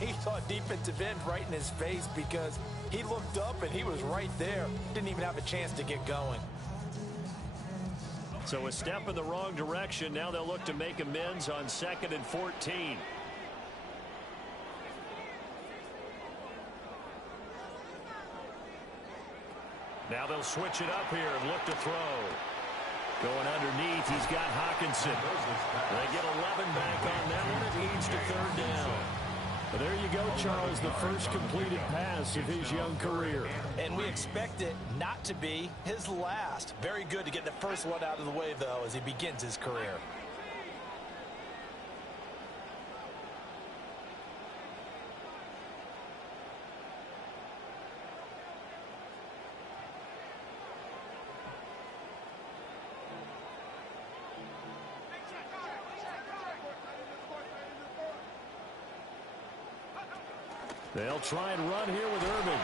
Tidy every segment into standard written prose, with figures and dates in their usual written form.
He saw defensive end right in his face because he looked up and he was right there. Didn't even have a chance to get going. So a step in the wrong direction. Now they'll look to make amends on 2nd and 14. Now they'll switch it up here and look to throw. Going underneath, he's got Hockenson. They get 11 back on that one. It leads to 3rd down. Well, there you go, Charles, the first completed pass of his young career. And we expect it not to be his last. Very good to get the first one out of the way, though, as he begins his career. They'll try and run here with Irving.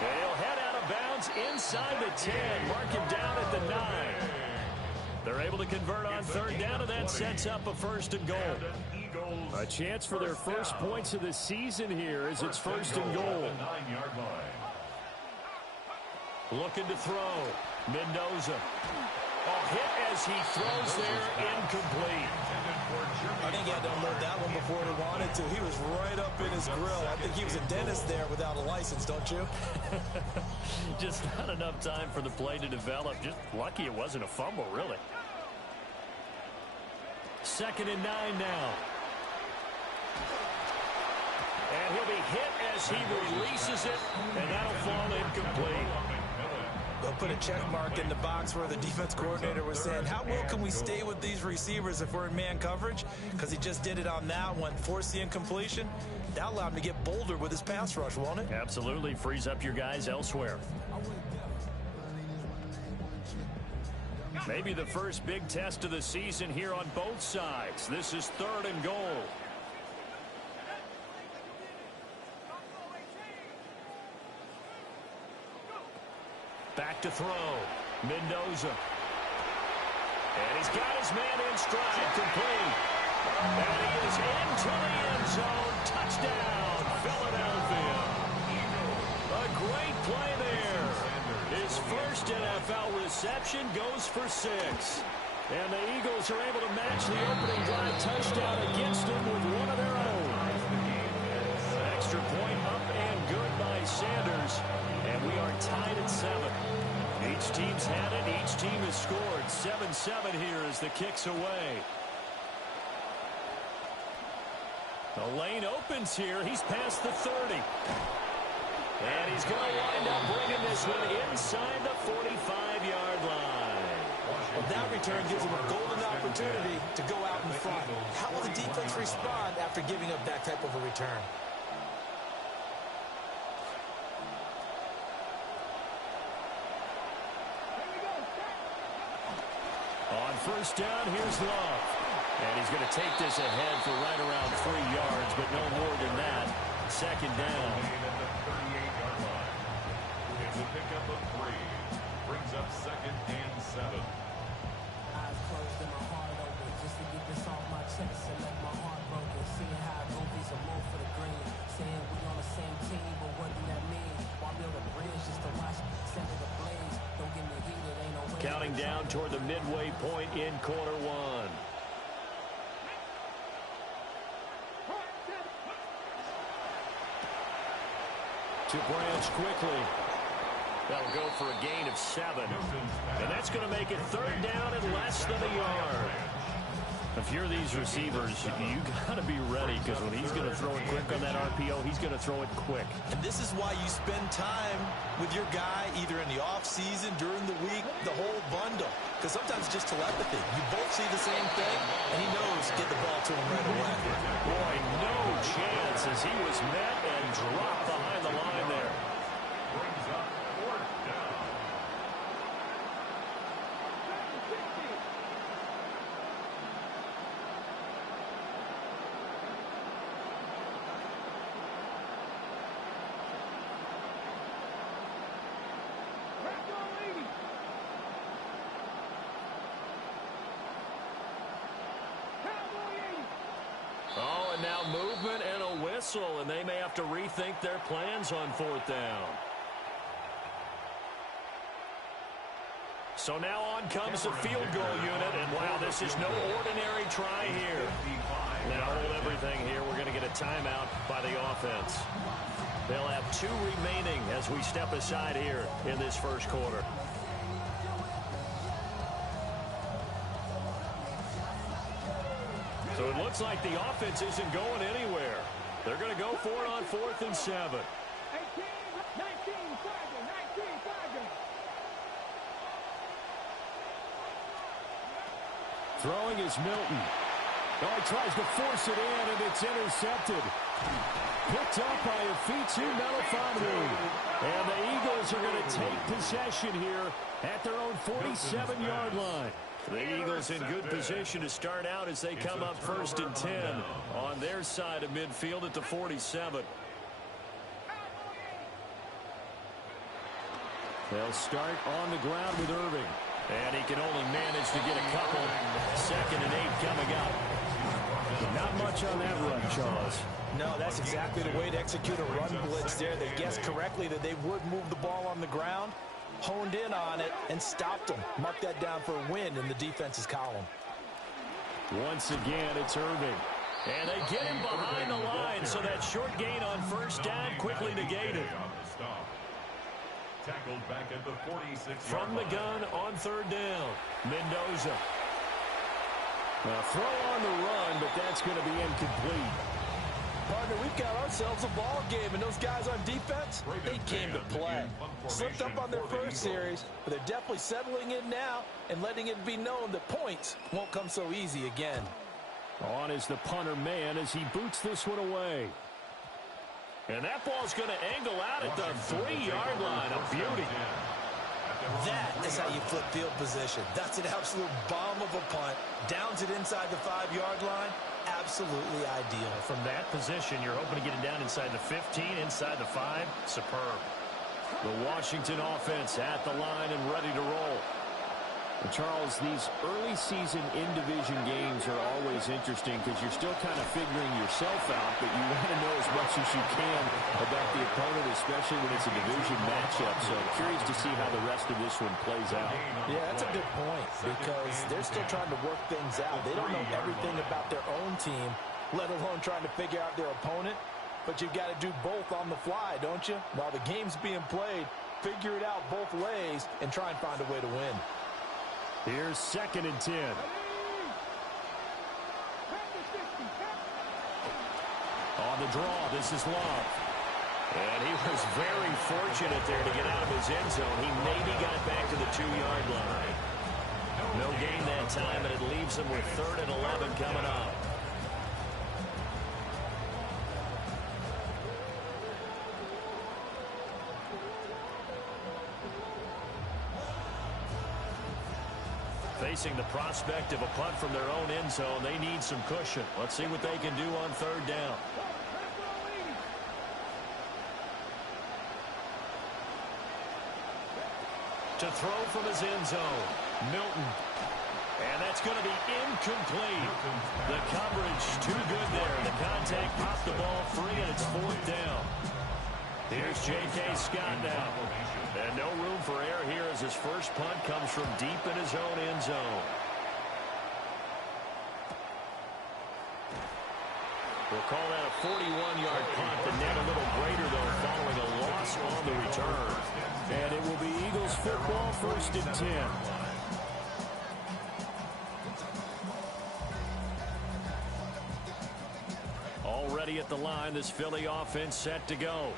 They'll head out of bounds inside the 10. Mark him down at the 9. They're able to convert on 3rd down, and that sets up a 1st and goal. A chance for their first points of the season here as it's 1st and goal. Looking to throw. Mendoza. A hit as he throws there, incomplete. I think he had to unload that one before he wanted to. He was right up in his grill. I think he was a dentist there without a license, don't you? Just not enough time for the play to develop. Just lucky it wasn't a fumble, really. 2nd and 9 now. And he'll be hit as he releases it, and that'll fall incomplete. They'll put a check mark in the box where the defense coordinator was saying, how well can we stay with these receivers if we're in man coverage? Because he just did it on that one, forced the incompletion. That allowed him to get bolder with his pass rush, won't it? Absolutely. Frees up your guys elsewhere. Maybe the first big test of the season here on both sides. This is 3rd and goal. Back to throw. Mendoza. And he's got his man in stride. Complete. And he is into the end zone. Touchdown, Philadelphia. A great play there. His first NFL reception goes for 6. And the Eagles are able to match the opening drive touchdown against them with one of their own. Extra point up and good by Sanders. And we are tied at 7. Each team's had it. Each team has scored. 7-7 here as the kick's away. The lane opens here. He's past the 30. And he's going to wind up bringing this one inside the 45-yard line. Well, that return gives him a golden opportunity to go out in front. How will the defense respond after giving up that type of a return? On 1st down, here's Love. And he's going to take this ahead for right around 3 yards, but no more than that. 2nd down. At the 38-yard line. It's a pickup of 3. Brings up 2nd and 7. Eyes closed and my heart open just to get this off my chest and let my heart broken. Seeing how movies are more for the green. Saying we on the same team, but what do that mean? Why build a bridge just to watch center the blaze? Don't get me heated, ain't no way. Counting down toward the midway point in quarter 1. To Branch quickly. That'll go for a gain of 7. And that's going to make it 3rd down and less than a yard. If you're these receivers, you got to be ready, because when he's going to throw it quick on that RPO, he's going to throw it quick. And this is why you spend time with your guy either in the offseason, during the week, the whole bundle. Because sometimes it's just telepathy. You both see the same thing, and he knows get the ball to him right away. Boy, no chance as he was met and dropped behind the line there. Brings up 4th down. And now movement and a whistle, and they may have to rethink their plans on 4th down. So now on comes the field goal unit, and wow, this is no ordinary try here. Now hold everything here. We're going to get a timeout by the offense. They'll have 2 remaining as we step aside here in this first quarter. So it looks like the offense isn't going anywhere. They're going to go for it on 4th and 7. Throwing is Milton. Oh, he tries to force it in, and it's intercepted. Picked up by Afitu Melifonwu. And the Eagles are going to take possession here at their own 47-yard line. The Eagles in good position to start out as they come up 1st and 10 on their side of midfield at the 47. They'll start on the ground with Irving. And he can only manage to get a couple. 2nd and 8 coming up. Not much on that run, Charles. No, that's exactly the way to execute a run blitz there. They guessed correctly that they would move the ball on the ground, honed in on it, and stopped them. Mark that down for a win in the defense's column. Once again, it's Irving. And they get him behind the line, so that short gain on 1st down quickly negated. Tackled back at the 46. From the gun on 3rd down, Mendoza. Now throw on the run, but that's going to be incomplete. Partner, we've got ourselves a ball game, and those guys on defense, they came to play. Slipped up on their first series, but they're definitely settling in now and letting it be known that points won't come so easy again. On is the punter man as he boots this one away. And that ball's going to angle out at the 3-yard line. A beauty. That is how you flip field position. That's an absolute bomb of a punt. Downs it inside the 5-yard line. Absolutely ideal. From that position, you're hoping to get it down inside the 15, inside the 5. Superb. The Washington offense at the line and ready to roll. And Charles, these early season in-division games are always interesting because you're still kind of figuring yourself out, but you want to know as much as you can about the opponent, especially when it's a division matchup. So I'm curious to see how the rest of this one plays out. Yeah, that's a good point because they're still trying to work things out. They don't know everything about their own team, let alone trying to figure out their opponent. But you've got to do both on the fly, don't you? While the game's being played, figure it out both ways and try and find a way to win. Here's 2nd and 10. On the draw, this is Love. And he was very fortunate there to get out of his end zone. He maybe got back to the 2-yard line. No gain that time, and it leaves him with 3rd and 11 coming up. Facing the prospect of a punt from their own end zone, they need some cushion. Let's see what they can do on 3rd down. To throw from his end zone, Milton. And that's going to be incomplete. The coverage too good there. The contact popped the ball free, and it's 4th down. Here's J.K. Scott now. And no room for error here as his first punt comes from deep in his own end zone. We'll call that a 41-yard punt. The net a little greater, though, following a loss on the return. And it will be Eagles football, 1st and 10. Already at the line, this Philly offense set to go.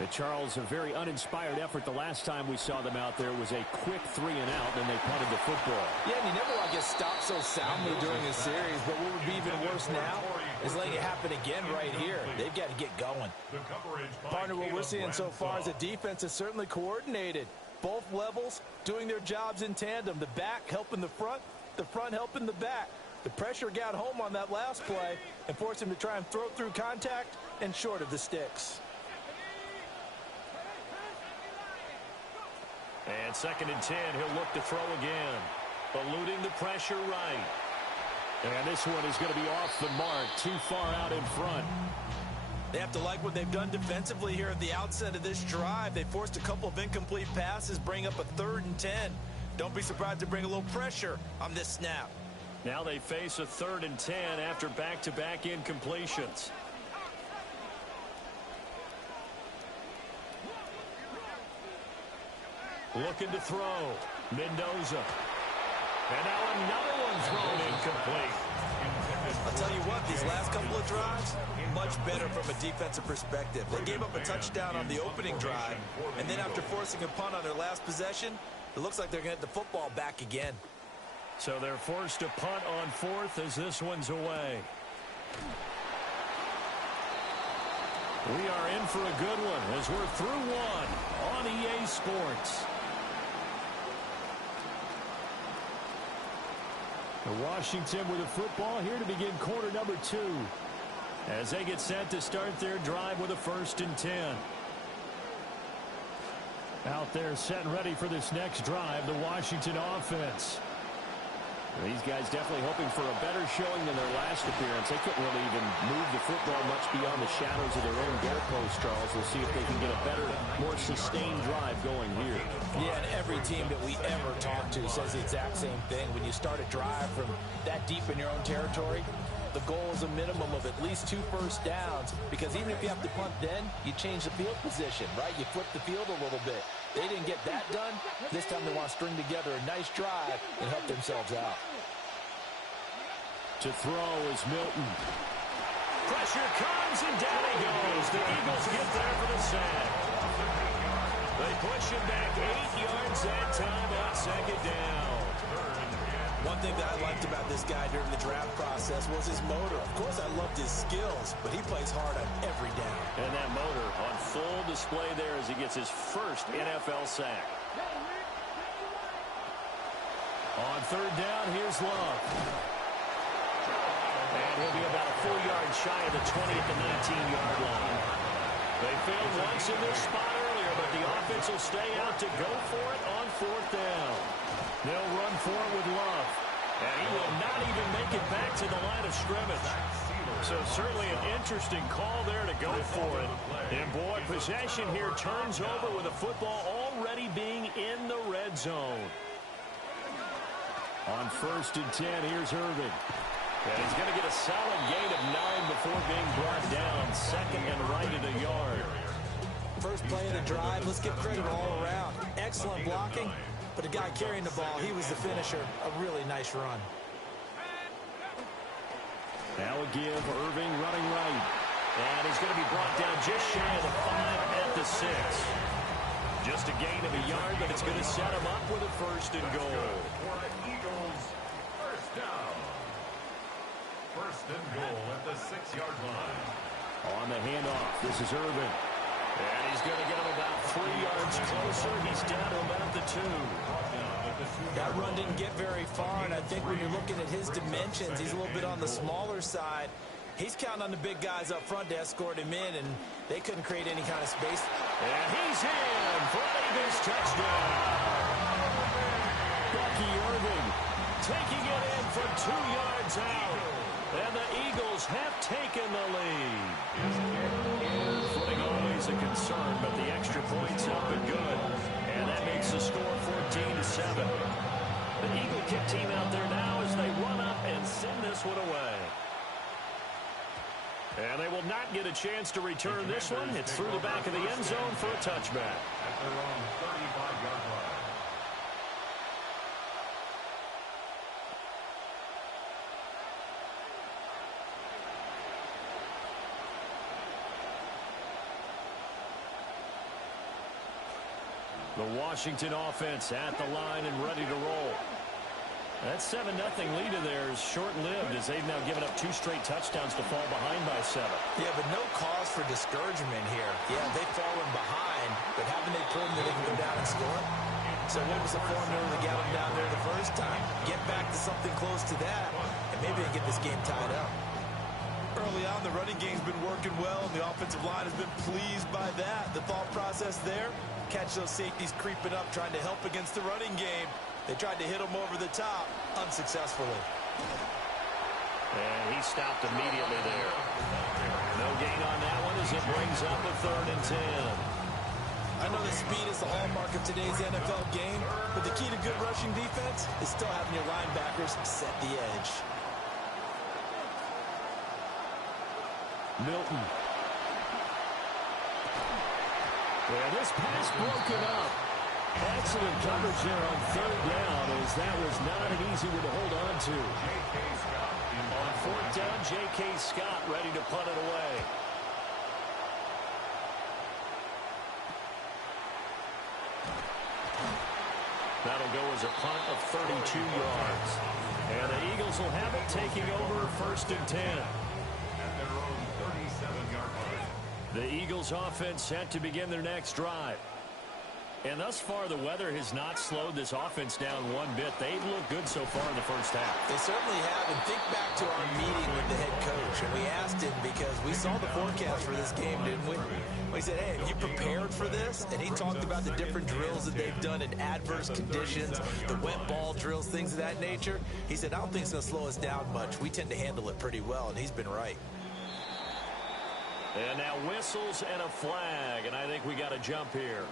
And Charles, a very uninspired effort the last time we saw them out there was a quick 3 and out, and they punted the football. Yeah, and you never want to get stopped so soundly during a series, but what would be even worse now is letting it happen again right here. They've got to get going. Partner, what we're seeing so far is the defense is certainly coordinated. Both levels doing their jobs in tandem. The back helping the front helping the back. The pressure got home on that last play and forced him to try and throw through contact and short of the sticks. And 2nd and 10, he'll look to throw again. Eluding the pressure right. And this one is going to be off the mark, too far out in front. They have to like what they've done defensively here at the outset of this drive. They forced a couple of incomplete passes, bring up a 3rd and 10. Don't be surprised to bring a little pressure on this snap. Now they face a 3rd and 10 after back-to-back incompletions. Looking to throw. Mendoza. And now another one thrown incomplete. I'll tell you what, these last couple of drives, much better from a defensive perspective. They gave up a touchdown on the opening drive, and then after forcing a punt on their last possession, it looks like they're going to get the football back again. So they're forced to punt on 4th as this one's away. We are in for a good one as we're through one on EA Sports. Washington with the football here to begin quarter number 2 as they get set to start their drive with a 1st and 10. Out there set and ready for this next drive, the Washington offense. These guys definitely hoping for a better showing than their last appearance. They couldn't really even move the football much beyond the shadows of their own goalpost, Charles. We'll see if they can get a better, more sustained drive going here. Yeah, and every team that we ever talk to says the exact same thing. When you start a drive from that deep in your own territory, the goal is a minimum of at least 2 first downs, because even if you have to punt then, you change the field position, right? You flip the field a little bit. They didn't get that done. This time they want to string together a nice drive and help themselves out. To throw is Milton. Pressure comes, and down he goes. The Eagles get there for the sack. They push him back 8 yards that time on 2nd down. One thing that I liked about this guy during the draft process was his motor. Of course, I loved his skills, but he plays hard on every down. And that motor on full display there as he gets his first NFL sack. On 3rd down, here's Love. And he'll be about a 4 yard shy of the 20 at the 19-yard line. They failed once in this spot earlier, but the offense will stay out to go for it on 4th down. They'll run for it with Love. And he will not even make it back to the line of scrimmage. So certainly an interesting call there to go for it. And boy, possession here turns over with the football already being in the red zone. On 1st and 10, here's Irving. And he's going to get a solid gain of 9 before being brought down. 2nd and right at a yard. First play of the drive, let's give credit all around. Excellent blocking. But the guy carrying the ball, he was the finisher. A really nice run. Now a give, Irving running right. And he's going to be brought down just shy of the 5 at the 6. Just a gain of a yard, but it's going to set him up with a 1st and goal. Eagles, 1st down. 1st and goal at the 6-yard line. On the handoff, this is Irving. And he's going to get him about 3 yards closer. He's down to about the 2. That run didn't get very far, and I think when you're looking at his dimensions, he's a little bit on the smaller side. He's counting on the big guys up front to escort him in, and they couldn't create any kind of space. And he's in for an Eagles touchdown. Bucky Irving taking it in from 2 yards out. And the Eagles have taken the lead. Footing always a concern, but the extra point's up and good. And that makes the score 14-7. The Eagle kick team out there now as they run up and send this one away. And they will not get a chance to return this one. It's through the back of the end zone for a touchback. At their own 35-yard line. The Washington offense at the line and ready to roll. That 7-0 lead of theirs short-lived as they've now given up 2 straight touchdowns to fall behind by 7. Yeah, but no cause for discouragement here. Yeah, they've fallen behind, but haven't they proven that they can go down and score? So what was the formula to get them down there the first time? Get back to something close to that, and maybe they get this game tied up. Early on, the running game's been working well, and the offensive line has been pleased by that. The thought process there, catch those safeties creeping up, trying to help against the running game. They tried to hit him over the top, unsuccessfully. And he stopped immediately there. No gain on that one as it brings up a 3rd and 10. I know that speed is the hallmark of today's NFL game, but the key to good rushing defense is still having your linebackers set the edge. Milton. Yeah, this pass broken up. Excellent coverage there on 3rd down, as that was not an easy one to hold on to. On 4th down, J.K. Scott ready to punt it away. That'll go as a punt of 32 yards. And the Eagles will have it, taking over 1st and 10. At their own 37-yard line. The Eagles offense set to begin their next drive. And thus far, the weather has not slowed this offense down one bit. They've looked good so far in the first half. They certainly have. And think back to our meeting with the head coach. And we asked him because we saw the forecast for this game, didn't we? We said, hey, have you prepared for this? And he talked about the different drills that they've done in adverse conditions, the wet ball drills, things of that nature. He said, I don't think it's going to slow us down much. We tend to handle it pretty well, and he's been right. And now whistles and a flag, and I think we got a jump here.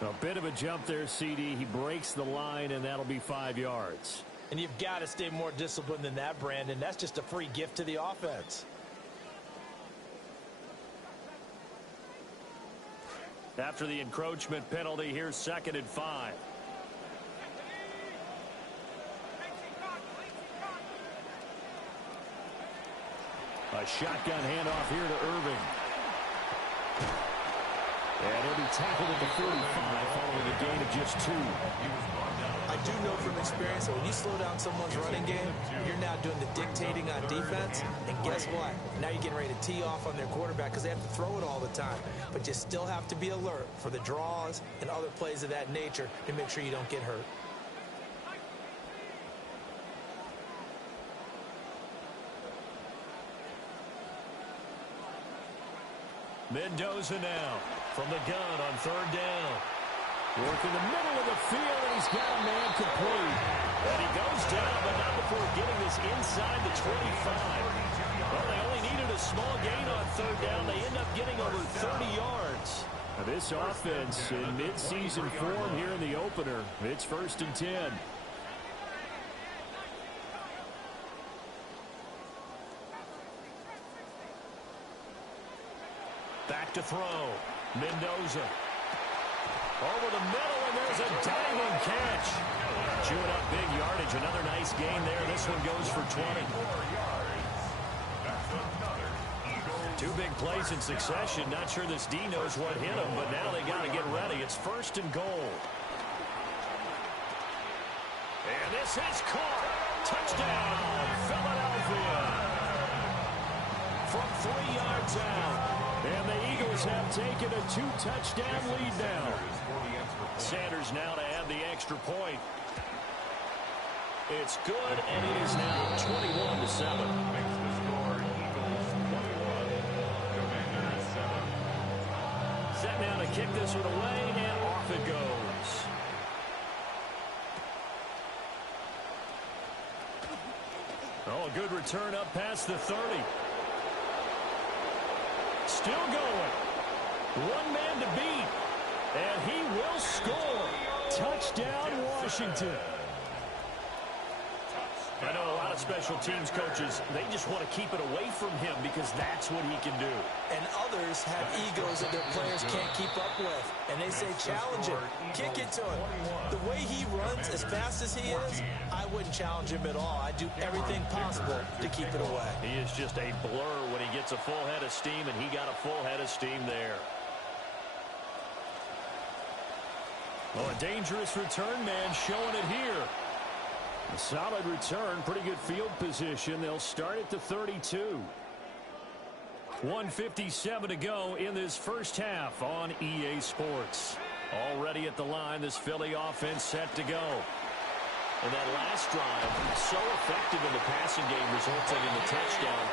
A bit of a jump there, CD. He breaks the line, and that'll be 5 yards. And you've got to stay more disciplined than that, Brandon. That's just a free gift to the offense. After the encroachment penalty, here's 2nd and 5. A shotgun handoff here to Irving. And he'll be tackled at the 45 following a gain of just 2. I do know from experience that when you slow down someone's running game, you're now doing the dictating on defense. And guess what? Now you're getting ready to tee off on their quarterback because they have to throw it all the time. But you still have to be alert for the draws and other plays of that nature to make sure you don't get hurt. Mendoza now from the gun on 3rd down. Working the middle of the field, and he's got a man complete. And he goes down, but not before getting this inside the 25. Well, they only needed a small gain on 3rd down. They end up getting over 30 yards. Now, this offense in mid-season form here in the opener. It's 1st and 10. Back to throw. Mendoza. Over the middle, and there's a diving catch. Chewing up big yardage. Another nice gain there. This one goes for 20. 2 big plays in succession. Not sure this D knows what hit him, but now they got to get ready. It's 1st and goal. And this is caught. Touchdown, Philadelphia. From 3 yards out. And the Eagles have taken a 2-touchdown lead now. Sanders now to add the extra point. It's good, and it is now 21-7. Makes the score Eagles 21, Commanders 7. Set now to kick this one away, and off it goes. Oh, a good return up past the 30. Still going. 1 man to beat. And he will score. Touchdown, Washington. I know a lot of special teams coaches, they just want to keep it away from him because that's what he can do. And others have egos that their players can't keep up with. And they say, challenge him. Kick it to him. The way he runs as fast as he is, I wouldn't challenge him at all. I'd do everything possible to keep it away. He is just a blur when he gets a full head of steam, and he got a full head of steam there. Oh, a dangerous return man showing it here. A solid return, pretty good field position. They'll start at the 32. 1:57 to go in this first half on EA Sports. Already at the line, this Philly offense set to go. And that last drive, so effective in the passing game, resulting in the touchdown.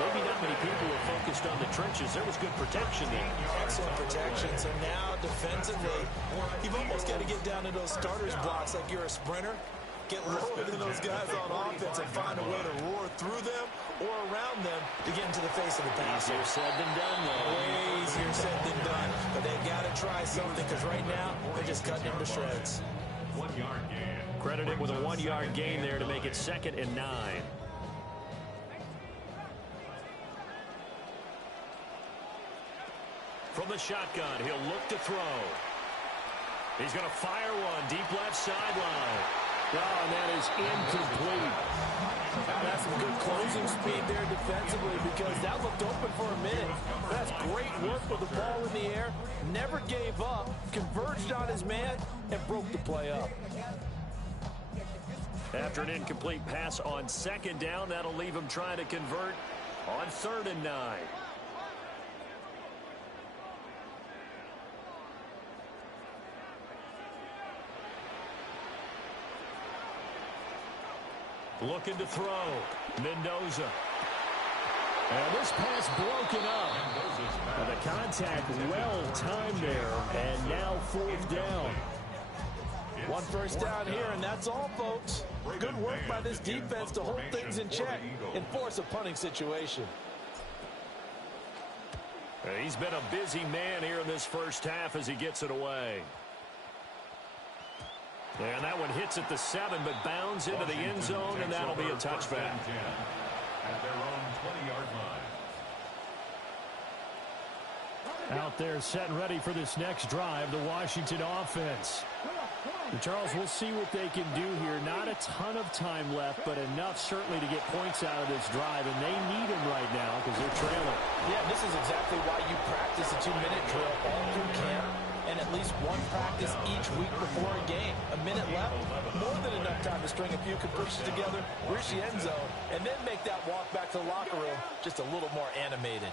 Maybe not many people were focused on the trenches. There was good protection there. Excellent protection. So now, defensively, you've almost got to get down to those starters blocks like you're a sprinter. Get lower than those guys on offense and find a way to roar through them, or around them to get into the face of the passer. Easier said than done, though. Way easier said than done. But they've got to try something because right now they're just cutting him to shreds. 1 yard gain. Credit him with a 1-yard gain there to make it 2nd and 9. From the shotgun, he'll look to throw. He's going to fire one deep left sideline. Oh, and that is incomplete. Now, that's some good closing speed there defensively because that looked open for a minute. That's great work with the ball in the air. Never gave up, converged on his man, and broke the play up. After an incomplete pass on 2nd down, that'll leave him trying to convert on 3rd and 9. Looking to throw. Mendoza. And this pass broken up. And the contact well timed there. And now 4th down. One first down here, and that's all, folks. Good work by this defense to hold things in check and force a punting situation. He's been a busy man here in this first half as he gets it away. And that one hits at the 7, but bounds into the end zone, and that'll be a touchback. At their own 20-yard line. Out there set and ready for this next drive, the Washington offense. And Charles, we'll see what they can do here. Not a ton of time left, but enough certainly to get points out of this drive, and they need them right now because they're trailing. Yeah, this is exactly why you practice a 2-minute drill all through camp and at least one practice each week before a game. A minute left, more than enough time to string a few conversions together, reach the end zone, and then make that walk back to the locker room just a little more animated.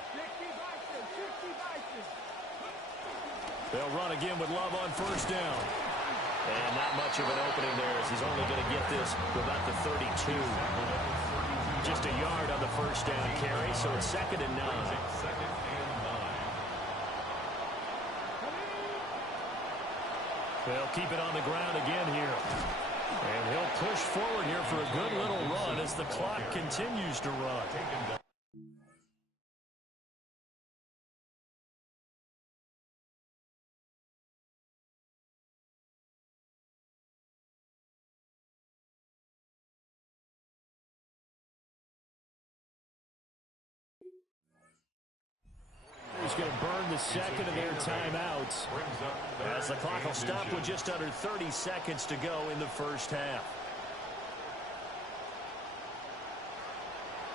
They'll run again with Love on 1st down. And not much of an opening there as he's only going to get this to about the 32. Just a yard on the 1st down carry, so it's 2nd and 9. 2nd and 9. They'll keep it on the ground again here. And he'll push forward here for a good little run as the clock continues to run. He's going to burn the 2nd of their timeouts. As the clock will stop with just under 30 seconds to go in the first half.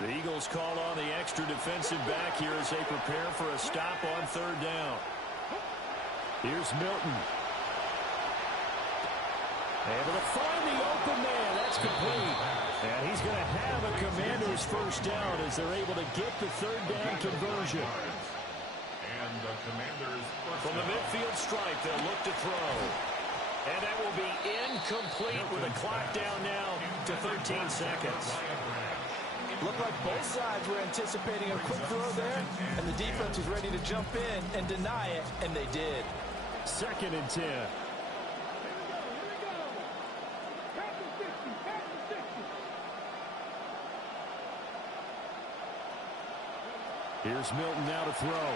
The Eagles call on the extra defensive back here as they prepare for a stop on 3rd down. Here's Milton. Able to find the open man. That's complete. And he's going to have a Commander's 1st down as they're able to get the 3rd down conversion. And the Commanders From the midfield stripe, they'll look to throw. And that will be incomplete with a clock down now to 13 seconds. Looked like both sides were anticipating a quick throw there, and the defense was ready to jump in and deny it, and they did. 2nd and 10. Here's Milton now to throw.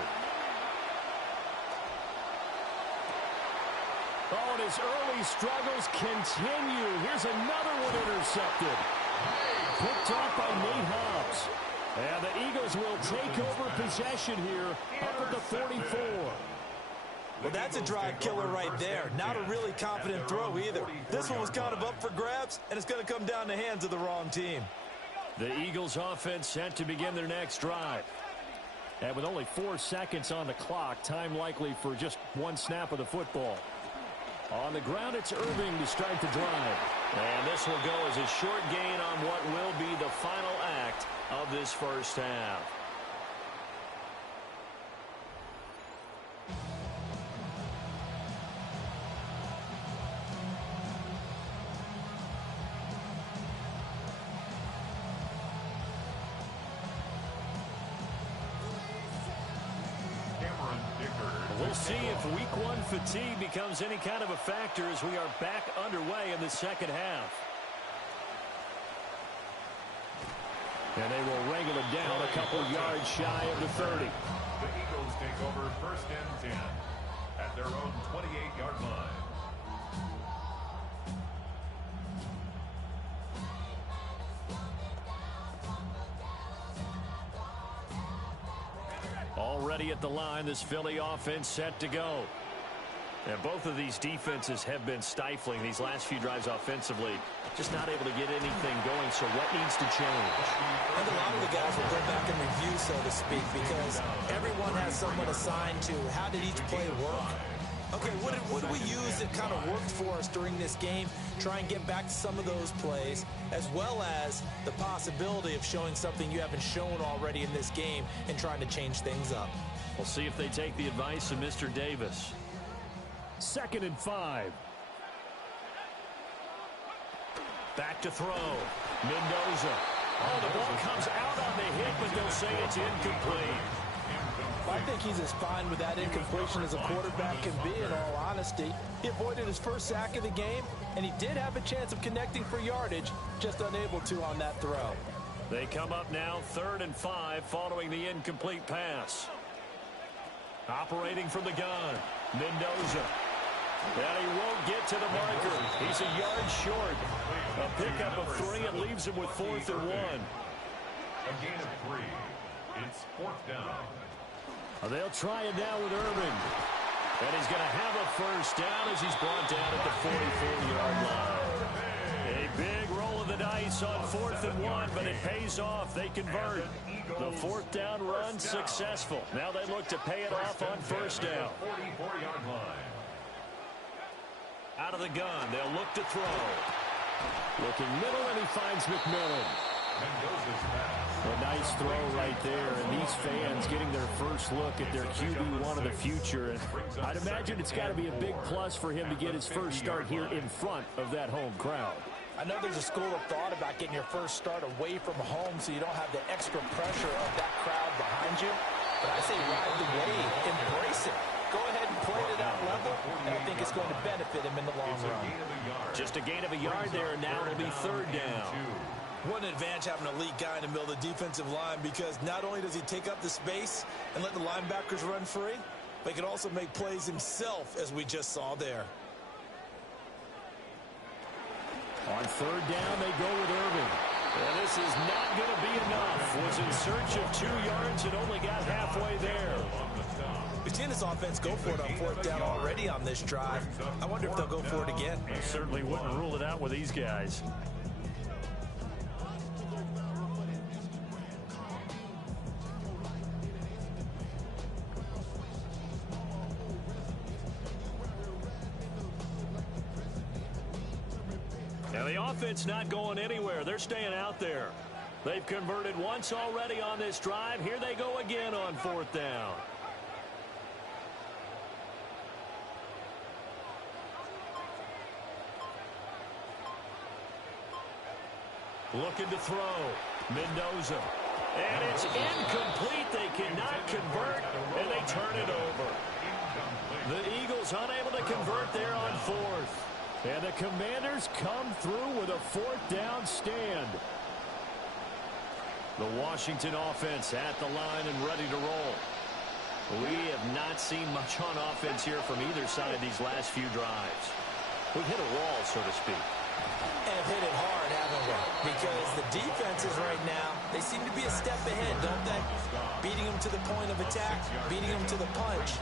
Oh, and his early struggles continue. Here's another one intercepted. Picked off by Nate Hobbs. And the Eagles will take over possession here up at the 44. Well, that's a drive killer right there. Not a really confident throw either. This one was kind of up for grabs, and it's going to come down the hands of the wrong team. The Eagles offense set to begin their next drive. And with only 4 seconds on the clock, time likely for just one snap of the football. On the ground, it's Irving to start the drive. And this will go as a short gain on what will be the final act of this first half. We'll see if week 1 fatigue becomes any kind of a factor as we are back underway in the second half. And they will wrangle it down a couple yards shy of the 30. The Eagles take over 1st and 10 at their own 28-yard line. Already at the line, this Philly offense set to go. And both of these defenses have been stifling these last few drives offensively. Just not able to get anything going, so what needs to change? I think a lot of the guys will go back and review, so to speak, because everyone has someone assigned to how did each play work. Okay, what did we use that kind of worked for us during this game? Try and get back to some of those plays, as well as the possibility of showing something you haven't shown already in this game and trying to change things up. We'll see if they take the advice of Mr. Davis. 2nd and 5. Back to throw. Mendoza. Oh, the ball comes out on the hit, but they'll say it's incomplete. I think he's as fine with that incompletion as a quarterback can be, in all honesty. He avoided his first sack of the game, and he did have a chance of connecting for yardage, just unable to on that throw. They come up now 3rd and 5 following the incomplete pass. Operating from the gun, Mendoza. And he won't get to the marker. He's a yard short. A pickup of 3 and leaves him with 4th and 1. A gain of 3. It's 4th down. They'll try it now with Irving. And he's going to have a first down as he's brought down at the 44-yard line. A big roll of the dice on 4th and 1, but it pays off. They convert. The 4th down run successful. Now they look to pay it off on 1st down. 44-yard line. Out of the gun, they'll look to throw. Looking middle, and he finds McMillan. Mendoza's pass. A nice throw right there, and these fans getting their first look at their QB1 of the future. And I'd imagine it's got to be a big plus for him to get his first start here in front of that home crowd. I know there's a school of thought about getting your first start away from home so you don't have the extra pressure of that crowd behind you. But I say ride the wave, embrace it. Go ahead and play to that level, and I think it's going to benefit him in the long run. Just a gain of a yard there, and now it'll be 3rd down. What an advantage having an elite guy in the middle of the defensive line, because not only does he take up the space and let the linebackers run free, but he can also make plays himself, as we just saw there. On 3rd down, they go with Irving. And this is not going to be enough. Was in search of 2 yards and only got halfway there. We've seen this offense go for it on 4th down already on this drive. I wonder if they'll go for it again. I certainly wouldn't rule it out with these guys. Now the offense not going anywhere. They're staying out there. They've converted once already on this drive. Here they go again on 4th down. Looking to throw. Mendoza. And it's incomplete. They cannot convert, and they turn it over. The Eagles unable to convert there on 4th. And the Commanders come through with a 4th down stand. The Washington offense at the line and ready to roll. We have not seen much on offense here from either side these last few drives. We've hit a wall, so to speak. And have hit it hard, haven't we? Because the defenses right now, they seem to be a step ahead, don't they? Beating them to the point of attack, beating them to the punch.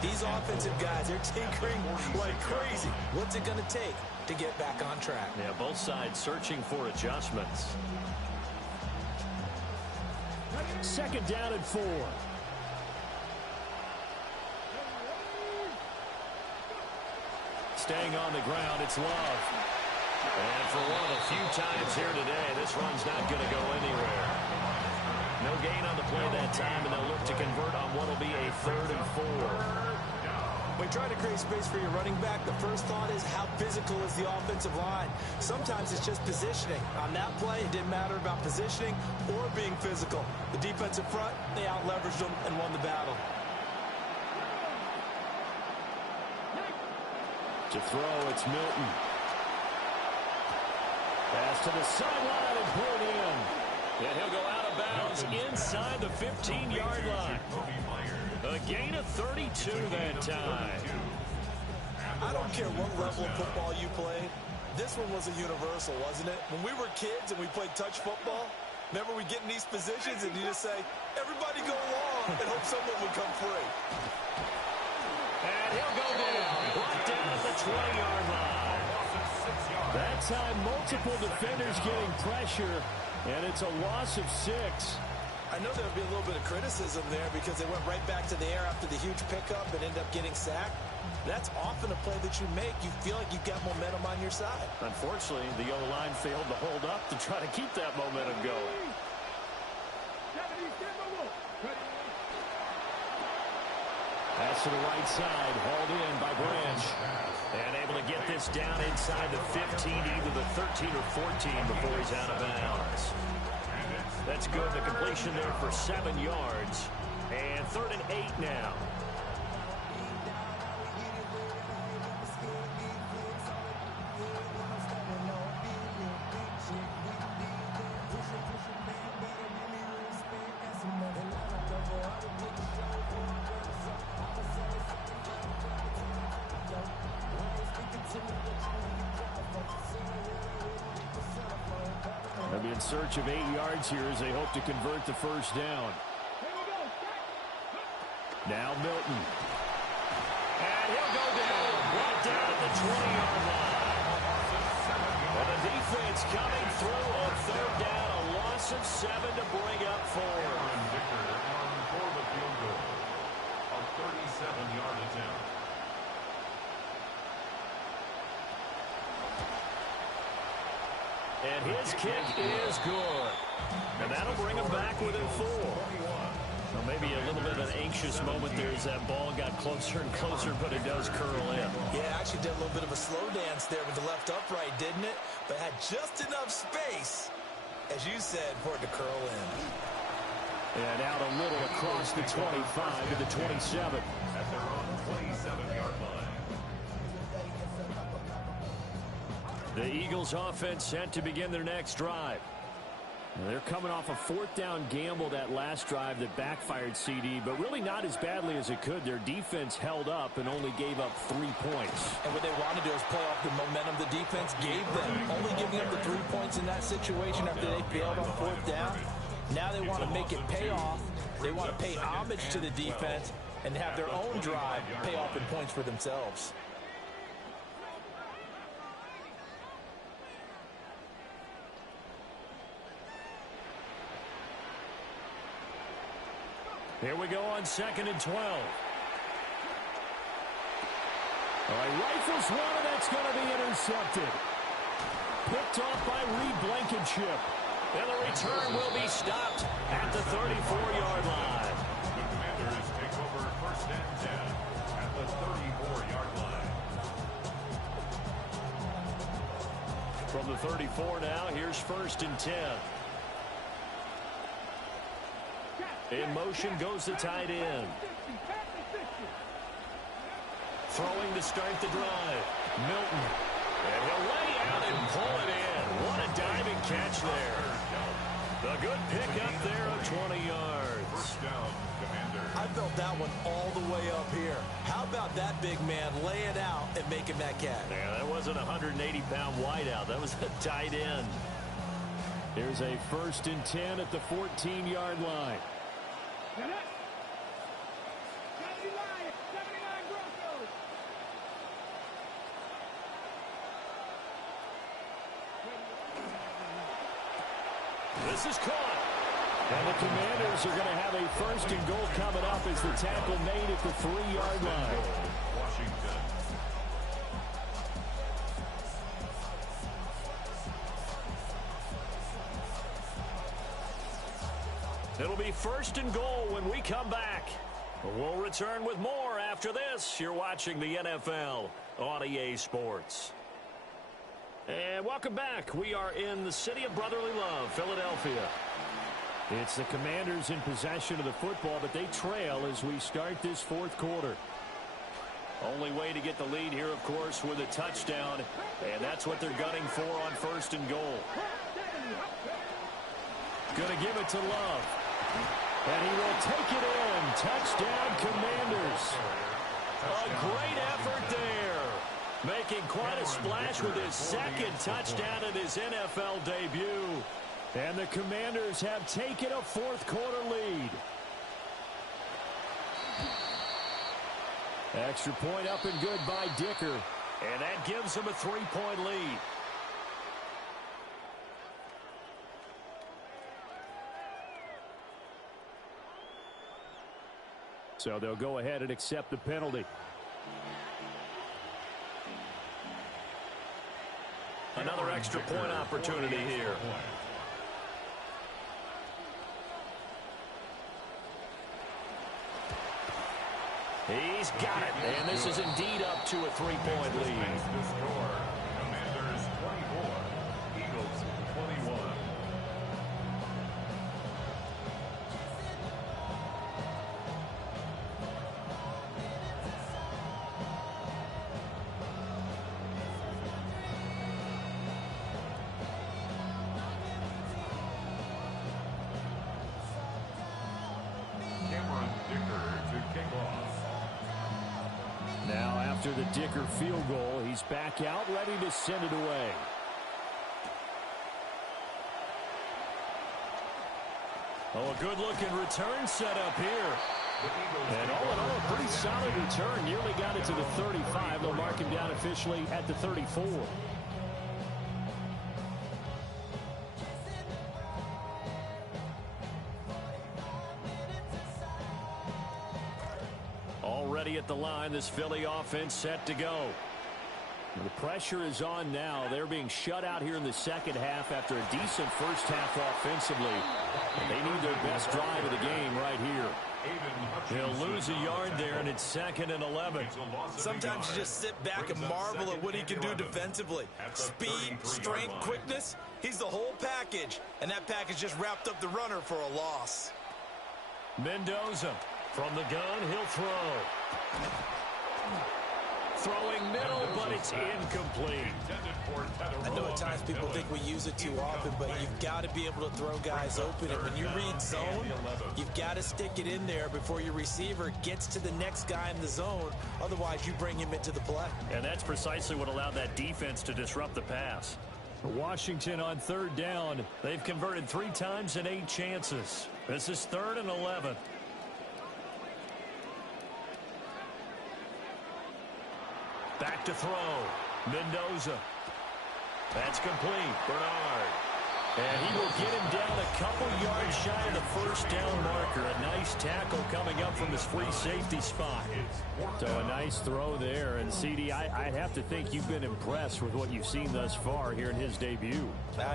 These offensive guys, they're tinkering like crazy. What's it going to take to get back on track? Yeah, both sides searching for adjustments. 2nd down and 4. Staying on the ground, it's Love. And for one of the few times here today, this run's not going to go anywhere. No gain on the play that time, and they'll look to convert on what will be a 3rd and 4. When you're trying to create space for your running back, the first thought is how physical is the offensive line. Sometimes it's just positioning. On that play, it didn't matter about positioning or being physical. The defensive front, they out-leveraged them and won the battle. To throw, it's Milton. Pass to the sideline and pulled in. And he'll go out of bounds inside the 15-yard line. A gain of 32 that time. I don't care what level of football you play. This one was a universal, wasn't it? When we were kids and we played touch football, remember we get in these positions and you just say, everybody go along and hope someone would come free. And he'll go down. Brought down at the 20-yard line. That time, multiple defenders getting pressure, and it's a loss of 6. I know there would be a little bit of criticism there because they went right back to the air after the huge pickup and ended up getting sacked. That's often a play that you make. You feel like you've got momentum on your side. Unfortunately, the O-line failed to hold up to try to keep that momentum going. Pass to the right side, hauled in by Branch. And able to get this down inside the 15, either the 13 or 14 before he's out of bounds. That's good. The completion there for 7 yards. And 3rd and 8 now. They'll be in search of 8 yards here as they hope to convert the first down. Now Milton. And he'll go down. Brought down at the 20-yard line. Well, the defense coming through on 3rd down. A loss of 7 to bring up 4. For the field goal. A 37-yard attempt. And his kick is good. And that'll bring him back within 4. Well, maybe a little bit of an anxious moment there as that ball got closer and closer, but it does curl in. Yeah, actually did a little bit of a slow dance there with the left upright, didn't it? But had just enough space, as you said, for it to curl in. And out a little across the 25 to the 27. At their own 27-yard line. The Eagles offense set to begin their next drive. They're coming off a 4th down gamble that last drive that backfired CD, but really not as badly as it could. Their defense held up and only gave up 3 points. And what they want to do is play off the momentum the defense gave them. Only giving up the 3 points in that situation after they failed on 4th down. Now they want to make it pay off. They want to pay homage to the defense and have their own drive pay off in points for themselves. Here we go on 2nd and 12. All right, rifles one, and that's going to be intercepted. Picked off by Reed Blankenship. And the return will be stopped at the 34-yard line. The Commanders take over 1st and 10 at the 34-yard line. From the 34 now, here's 1st and 10. In motion goes the tight end. Throwing to start the drive. Milton. And he'll lay out and pull it in. What a diving catch there. The good pickup there of 20 yards. First down, Commanders. I felt that one all the way up here. How about that big man laying out and making that catch? Yeah, that wasn't a 180-pound wideout. That was a tight end. Here's a 1st and 10 at the 14-yard line. This is caught. And the Commanders are going to have a 1st and goal coming up as the tackle made at the 3-yard line. Washington. It'll be 1st and goal when we come back. We'll return with more after this. You're watching the NFL on EA Sports. And welcome back. We are in the city of brotherly love, Philadelphia. It's the Commanders in possession of the football, but they trail as we start this 4th quarter. Only way to get the lead here, of course, with a touchdown. And that's what they're gunning for on 1st and goal. Going to give it to Love. And he will take it in. Touchdown, Commanders. A great effort there. Making quite a splash with his second touchdown in his NFL debut. And the Commanders have taken a fourth-quarter lead. Extra point up and good by Dicker. And that gives them a 3-point lead. So they'll go ahead and accept the penalty. Another extra point opportunity here. He's got it. And this is indeed up to a 3-point lead. Commanders 24, Eagles 21. Cameron Dicker to kick off. Now after the Dicker field goal, he's back out ready to send it away. Oh, a good-looking return set up here. And all in all, a pretty solid return. Nearly got it to the 35. They'll mark him down officially at the 34. Already at the line, this Philly offense set to go. The pressure is on now. They're being shut out here in the second half after a decent first half offensively. They need their best drive of the game right here. He'll lose a yard there, and it's 2nd and 11. Sometimes you just sit back and marvel at what he can do defensively. Speed, strength, quickness, he's the whole package. And that package just wrapped up the runner for a loss. Mendoza from the gun, he'll throw. Throwing middle, but it's incomplete. I know at times people think we use it too often, but you've got to be able to throw guys open. And when you read zone, you've got to stick it in there before your receiver gets to the next guy in the zone. Otherwise, you bring him into the play. And that's precisely what allowed that defense to disrupt the pass. Washington on 3rd down. They've converted 3 times in 8 chances. This is 3rd and 11. Back to throw. Mendoza. That's complete. Bernard. And he will get him down a couple yards shy of the first down marker. A nice tackle coming up from his free safety spot. So a nice throw there. And, CD, I'd have to think you've been impressed with what you've seen thus far here in his debut.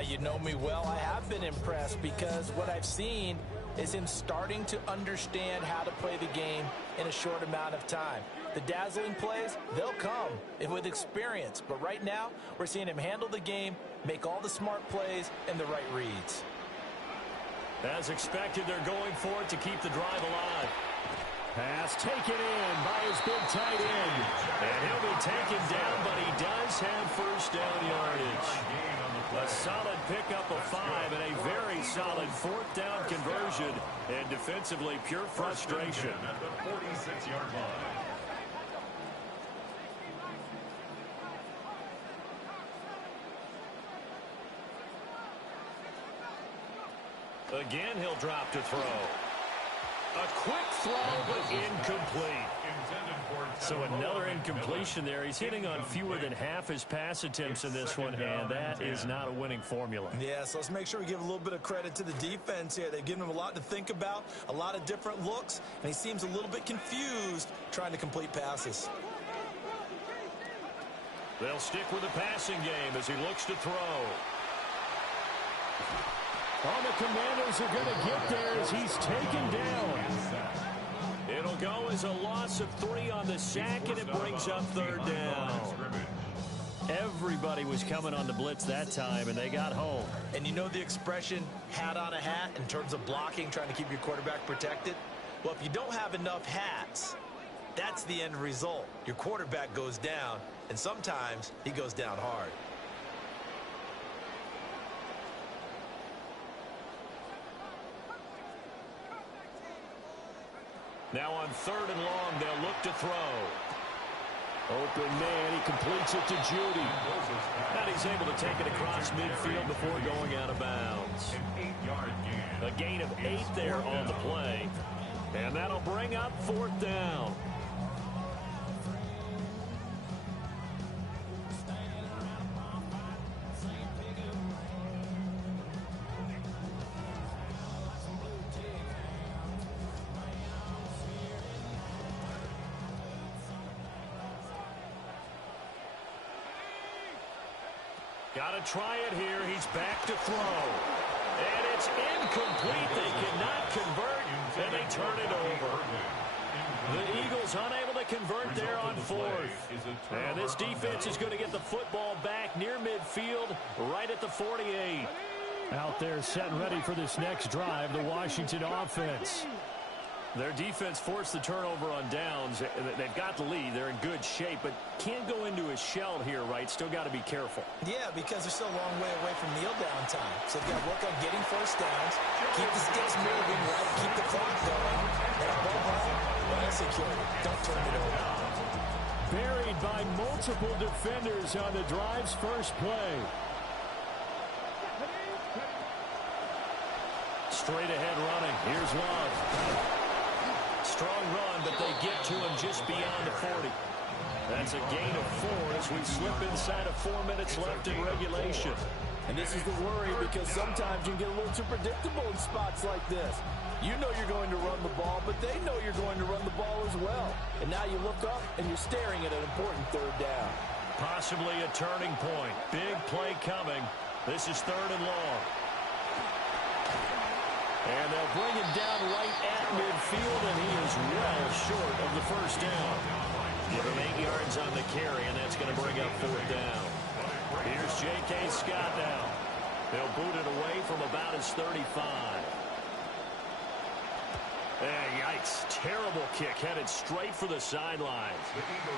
You know me well. I have been impressed because what I've seen is him starting to understand how to play the game in a short amount of time. The dazzling plays, they'll come with experience. But right now, we're seeing him handle the game, make all the smart plays, and the right reads. As expected, they're going for it to keep the drive alive. Pass taken in by his big tight end. And he'll be taken down, but he does have first down yardage. A solid pickup of 5 and a very solid 4th down conversion. And defensively, pure frustration. At the 46-yard line. Again, he'll drop to throw. A quick throw, but incomplete. So another incompletion there. He's hitting on fewer than half his pass attempts in this one, and that is not a winning formula. Yeah, so let's make sure we give a little bit of credit to the defense here. They've given him a lot to think about, a lot of different looks, and he seems a little bit confused trying to complete passes. They'll stick with the passing game as he looks to throw. All the Commanders are going to get there as he's taken down. It'll go as a loss of 3 on the sack, and it brings up 3rd down. Everybody was coming on the blitz that time, and they got home. And you know the expression, hat on a hat, in terms of blocking, trying to keep your quarterback protected? Well, if you don't have enough hats, that's the end result. Your quarterback goes down, and sometimes he goes down hard. Now on 3rd and long, they'll look to throw. Open man, he completes it to Judy. And he's able to take it across midfield before going out of bounds. A gain of 8 there on the play. And that'll bring up 4th down. Got to try it here. He's back to throw. And it's incomplete. They cannot convert, and they turn it over. The Eagles unable to convert there on 4th. And this defense is going to get the football back near midfield, right at the 48. Out there set and ready for this next drive, the Washington offense. Their defense forced the turnover on downs. They've got the lead. They're in good shape, but can't go into a shell here, right? Still got to be careful. Yeah, because they're still a long way away from kneel down time. So they've got to work on getting first downs, keep the sticks moving, right? Keep the clock going, and above all, well secured. Don't turn it over. Buried by multiple defenders on the drive's first play. Straight ahead running. Here's Love. Strong run, but they get to him just beyond the 40. That's a gain of 4 as we slip inside of 4 minutes left in regulation. And this is the worry because sometimes you get a little too predictable in spots like this. You know you're going to run the ball, but they know you're going to run the ball as well. And now you look up and you're staring at an important 3rd down. Possibly a turning point. Big play coming. This is 3rd and long. And they'll bring him down right at midfield, and he is well short of the first down. Give him 8 yards on the carry, and that's going to bring up 4th down. Here's J.K. Scott now. They'll boot it away from about his 35. Hey, yikes. Terrible kick headed straight for the sidelines.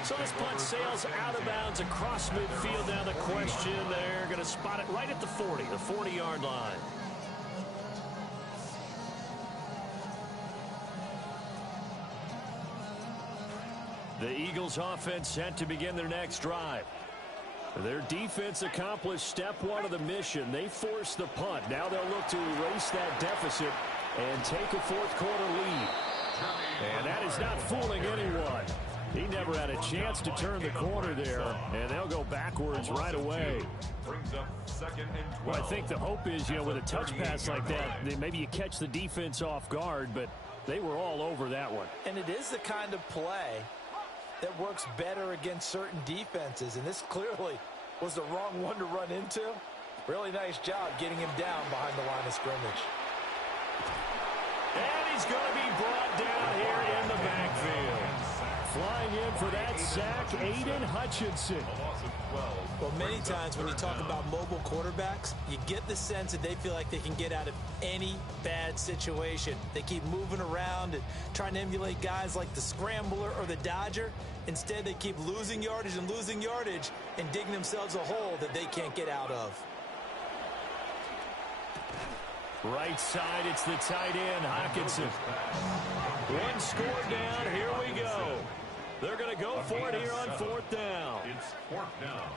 So this punt sails out of bounds across midfield. Now the question, they're going to spot it right at the 40, the 40-yard line. The Eagles offense set to begin their next drive. Their defense accomplished step 1 of the mission. They forced the punt. Now they'll look to erase that deficit and take a 4th quarter lead. And that is not fooling anyone. He never had a chance to turn the corner there, and they'll go backwards right away. Well, I think the hope is, with a touch pass like that, maybe you catch the defense off guard, but they were all over that one. And it is the kind of play that works better against certain defenses, and this clearly was the wrong one to run into. Really nice job getting him down behind the line of scrimmage. And he's going to be brought down here in the backfield. Flying in for that sack, Aiden Hutchinson. Well, many times when you talk about mobile quarterbacks, you get the sense that they feel like they can get out of any bad situation. They keep moving around and trying to emulate guys like the Scrambler or the Dodger. Instead, they keep losing yardage and digging themselves a hole that they can't get out of. Right side, it's the tight end, Hockenson. 1 score down, here we go. They're going to go for it here on 4th down. It's 4th down.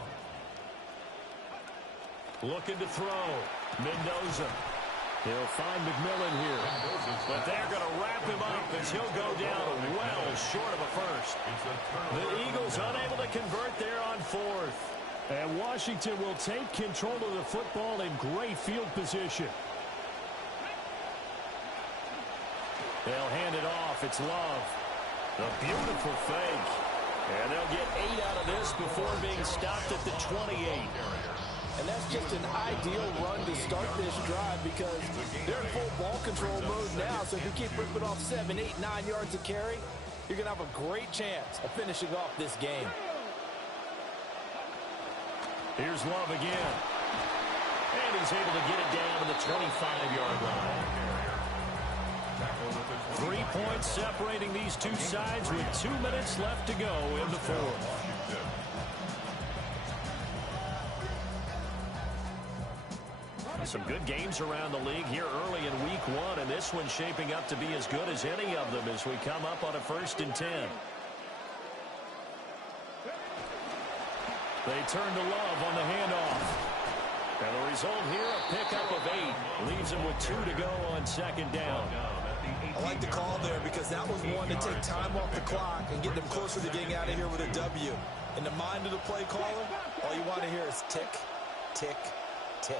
Looking to throw. Mendoza. He'll find McMillan here. But they're going to wrap him up as he'll go down well short of a first. The Eagles unable to convert there on 4th. And Washington will take control of the football in great field position. They'll hand it off. It's Love. A beautiful fake. And they'll get 8 out of this before being stopped at the 28. And that's just an ideal run to start this drive because they're in full ball control mode now. So if you keep ripping off 7, 8, 9 yards of carry, you're going to have a great chance of finishing off this game. Here's Love again. And he's able to get it down to the 25-yard line. 3 points separating these two sides with 2 minutes left to go in the 4th. Some good games around the league here early in week 1, and this one's shaping up to be as good as any of them as we come up on a 1st and 10. They turn to Love on the handoff. And the result here, a pickup of 8. Leaves him with 2 to go on 2nd down. I like the call there because that was one to take time off the clock and get them closer to getting out of here with a W. In the mind of the play caller, all you want to hear is tick, tick, tick.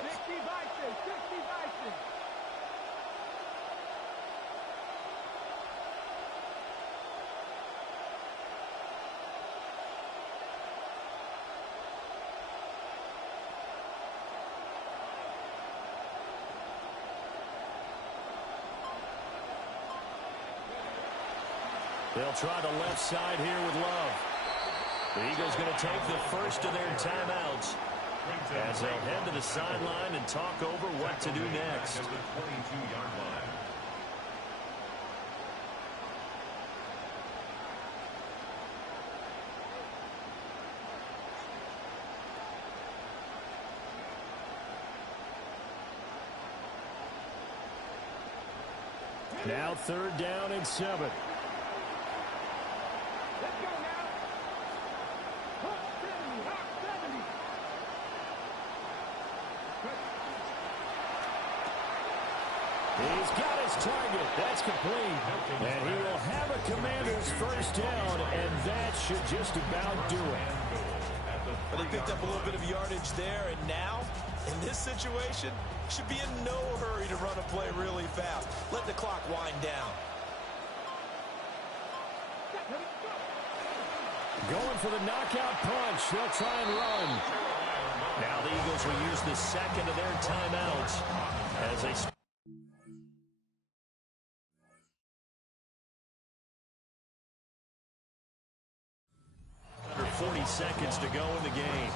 They'll try the left side here with Love. The Eagles going to take the first of their timeouts as they'll head to the sideline and talk over what to do next. At the 22-yard line. Now 3rd down and 7. He's got his target. That's complete. And he will have a Commander's first down, and that should just about do it. But he picked up a little bit of yardage there, and now, in this situation, should be in no hurry to run a play really fast. Let the clock wind down. Going for the knockout punch. They'll try and run. Now the Eagles will use the second of their timeouts as they 40 seconds to go in the game.